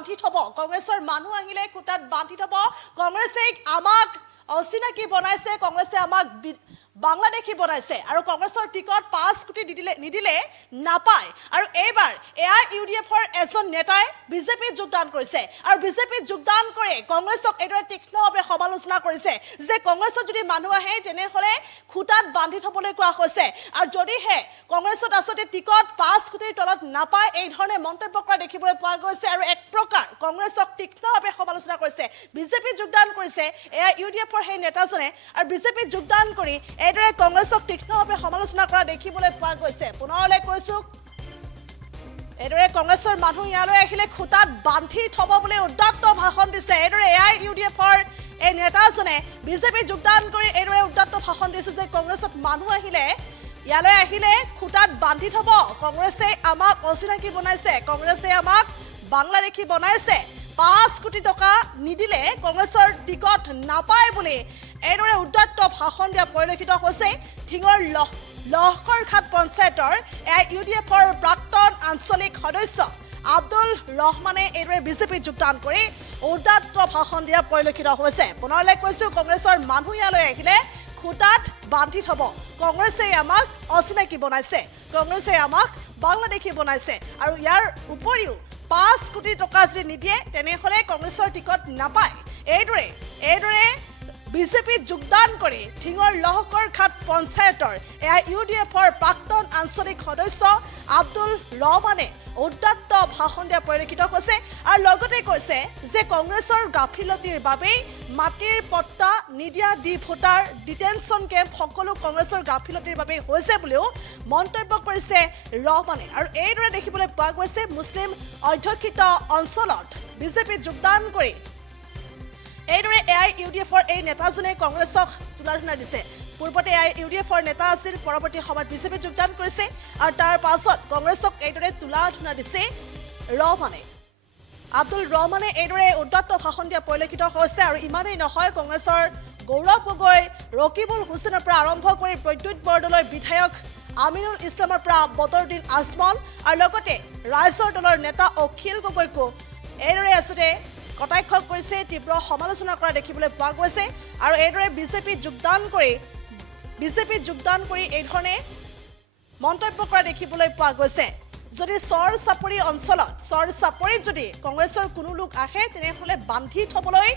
বান্ধি থব কংগ্ৰেছৰ মানুহ আহিলে খুটাত বান্ধি থব কংগ্ৰেছে আমাক অচিনাকি বনাইছে কংগ্ৰেছে আমাক বাংলাদেশী বনাইছে আৰু কংগ্ৰেছৰ টিকট 5 কোটি নিদিলে নাপায় আৰু এইবাৰ AIUDFৰ এজন নেতাই বিজেপি যোগদান কৰিছে আৰু বিজেপি যোগদান কৰে কংগ্ৰেছক এদৰে তীক্ষ্ণভাৱে সমালোচনা কৰিছে যে কংগ্ৰেছত যদি মানুহ আহে তেনেহলে খুটাত বান্ধি থবলৈ কোৱা হৈছে আৰু যদিহে কংগ্ৰেছত আসতে টিকট 5 কোটিৰ তলত নাপায় এই ধৰণে মন্তব্য কৰা দেখিবলৈ পোৱা গৈছে আৰু এক প্ৰকাৰ কংগ্ৰেছক তীক্ষ্ণভাৱে সমালোচনা কৰিছে বিজেপি যোগদান কৰিছে AIUDFৰ সেই নেতাজনে আৰু বিজেপি যোগদান কৰি এদৰে কংগ্ৰেছক তীক্ষ্ণভাৱে সমালোচনা কৰা দেখিবলৈ পোৱা গৈছে পুনৰলে কৈছো এদৰে কংগ্ৰেছৰ মানুহ ইয়ালৈ আহিলে খুটাত বান্ধি থব বুলি উদ্দাত্ত ভাষণ দিছে এদৰে AIUDFৰ এই নেতাজনে বিজেপি যোগদান কৰি এদৰে উদ্দাত্ত ভাষণ দিছে যে কংগ্ৰেছত মানুহ আহিলে ইয়ালৈ আহিলে খুটাত বান্ধি থব কংগ্ৰেছে আমাক অচিনাকি বনাইছে কংগ্ৰেছে আমাক বাংলাদেশী বনাইছে 5 কোটি টকা নিদিলে কংগ্ৰেছৰ টিকট নাপায় বুলি এদৰে উদ্দাত্ত ভাষণ দিয়া পৰিলক্ষিত হৈছে ঠিঙৰ লহকৰঘাট পঞ্চায়তৰ AIUDFৰ প্ৰাক্তন আঞ্চলিক সদস্য আব্দুল ৰহমানে এদৰে বিজেপি যোগদান কৰি উদ্দাত্ত ভাষণ দিয়া পৰিলক্ষিত হৈছে পুনৰলে কৈছো কংগ্ৰেছৰ মানুহ ইয়ালৈ আহিলে খুটাত বান্ধি থব কংগ্ৰেছে আমাক অচিনাকি বনাইছে কংগ্ৰেছে আমাক বাংলাদেশী বনাইছে আৰু ইয়াৰ উপৰিও 5 কোটি টকা যদি নিদিয়ে তেনেহলে কংগ্ৰেছৰ টিকট নাপায় এইদৰে বিজেপি যোগদান কৰি ঠিঙৰ লহকৰঘাট পঞ্চায়তৰ AIUDFৰ প্ৰাক্তন আঞ্চলিক সদস্য আব্দুল ৰহমানে উদ্দাত্ত ভাষণ দিয়া পৰিলক্ষিত হৈছে আৰু লগতে কৈছে যে কংগ্ৰেছৰ গাফিলতিৰ বাবে মাটিৰ পট্টা নিদিয়া ডি ভোটাৰ ডিটেনশ্যন কেম্প সকলো কংগ্ৰেছৰ গাফিলতিৰ বাবে হৈছে বুলিও মন্তব্য কৰিছে ৰহমানে আৰু এইদৰে দেখিবলৈ পোৱা গৈছে মুছলিম অধ্যুষিত অঞ্চলত বিজেপি যোগদান কৰি এইদৰে AIUDFৰ এই নেতাজনে কংগ্ৰেছক তুলাধনা দিছে পূৰ্বতে AIUDFৰ নেতা আছিল পৰৱৰ্তী সময়ত বিজেপি যোগদান কৰিছে আৰু তাৰ পাছত কংগ্ৰেছক এইদৰে তুলাধনা দিছে ৰহমানে আব্দুল ৰহমানে এইদৰে উদ্দাত্ত ভাষণ দিয়া পৰিলক্ষিত হৈছে আৰু ইমানেই নহয় কংগ্ৰেছৰ গৌৰৱ গগৈ ৰকিবুল হুছেইনৰ পৰা আৰম্ভ কৰি প্ৰদ্যুৎ বৰদলৈ বিধায়ক আমিনুল ইছলামৰ পৰা বদৰুদ্দিন আজমল আৰু লগতে ৰাইজৰ দলৰ নেতা অখিল গগৈকো এইদৰে আসতে কটাক্ষ কৰিছে তীব্ৰ সমালোচনা কৰা দেখিবলৈ পোৱা গৈছে আৰু এইদৰে বিজেপি যোগদান কৰি এই ধৰণে মন্তব্য কৰা দেখিবলৈ পোৱা গৈছে যদি চৰ চাপৰি অঞ্চলত চৰ চাপৰিত যদি কংগ্ৰেছৰ কোনো লোক আহে তেনেহলে বান্ধি থবলৈ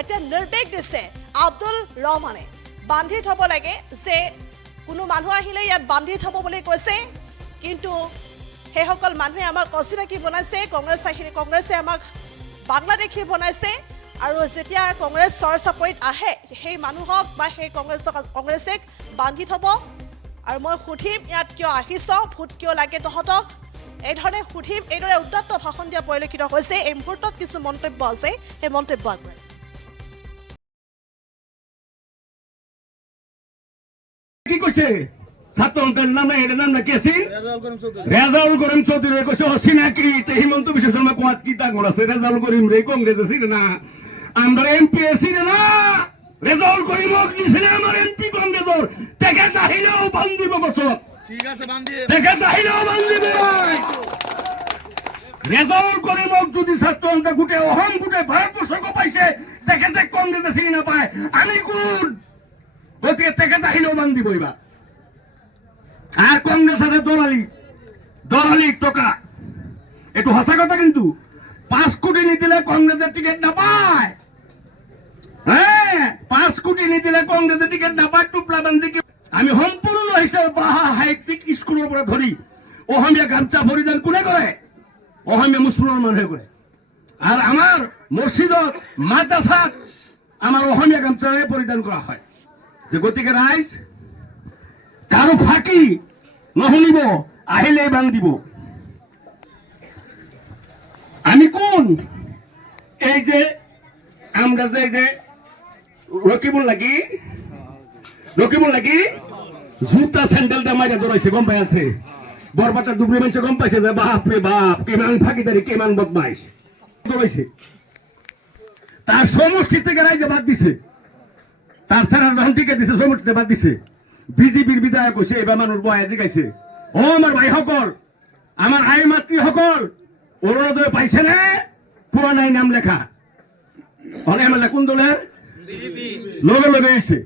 এটা নিৰ্দেশ দিছে আব্দুল ৰহমানে বান্ধি থব লাগে যে কোনো মানুহ আহিলে ইয়াত বান্ধি থব বুলি কৈছে কিন্তু সেইসকল মানুহে আমাক অচিনাকি বনাইছে কংগ্ৰেছে আমাক বাংলাদেশী বনাইছে আৰু যেতিয়া কংগ্ৰেছ চৰ চাপৰিত আহে সেই মানুহক বা সেই কংগ্ৰেছে বান্ধি থব আৰু মই সুধিম ইয়াত কিয় আহিছ ভোট কিয় লাগে তহঁতক এই ধৰণে সুধিম এইদৰে উদ্দাত্ত ভাষণ দিয়া পৰিলক্ষিত হৈছে এই মুহূৰ্তত কিছু মন্তব্য আছে সেই মন্তব্য আগবঢ়াই কি কৈছে ছাত্ৰৰ নামে এর নাম নাকি আছিল রেজাউল করিম চৌধুরী কৈছে অচিনাকি হিমন্ত বিশ্ব শর্মা কোয়াত কি তাগর আছে রেজাউল করিম রে কংগ্রেস আছিল না আমরা এমপি আছিল না রেজাউল করিমক দিছিল আমার এমপি কংগ্রেসর তেকে চাহিলেও বান্ধিব বছর ঠিক আছে বান্ধি তেকে চাহিলেও বান্ধিব রেজাউল করিমক যদি ছাত্র গুটে অহম গুটে ভারতবর্ষকে পাইছে তেখেতে কংগ্রেসে চিনি নাপায় আমি কোন গতিকে তেকে চাহিলেও বান্ধিব এবার আর কংগ্রেসের দলালি টাকা একটু হাসা কথা কিন্তু 5 কোটি নিদিলে কংগ্রেসের টিকিট নাপায় হ্যাঁ 5 কোটি নিদিলে কংগ্রেসের টিকিট নাপায় টুপলা বান্ধি আমি সম্পূর্ণ হিসাবে বাহা সাহিত্যিক স্কুলের পৰা ধৰি অসমীয়া গামছা পৰিধান কোনে কৰে অসমীয়া মুসলমান মানুহে কৰে আৰ আমাৰ মসজিদত মাদ্ৰাসাত আমাৰ অসমীয়া গামছাৰে পরিধান করা হয় যে গতিকে রাইজ কারো ফাঁকি নহনিব আহিলে বান্ধিব আমি কোন এই যে আমরা যে রকিবুল লাগি জুতা স্যান্ডেলটা মাইরা ধরাইছে গম পাই আছে বরবাটা দুবরি মাইছে গম পাইছে যে বাপ রে বাপ কেমান ফাঁকিদারি কেমান বদমাইশ ধরাইছে তার সমষ্টি থেকে রাইজে বাদ দিছে তার সারা রহন্তিকে দিছে সমষ্টিতে বাদ দিছে বিজেপির বিধায়ক হয়েছে এবার মানুষ বয়া জিগাইছে ও আমার ভাই সকল আমার আই মাতৃ সকল অনুরোধ পাইছে না পোৱা নাই নাম লেখা অনে এম এল এ কোন দলেৰ লগে লগে এসে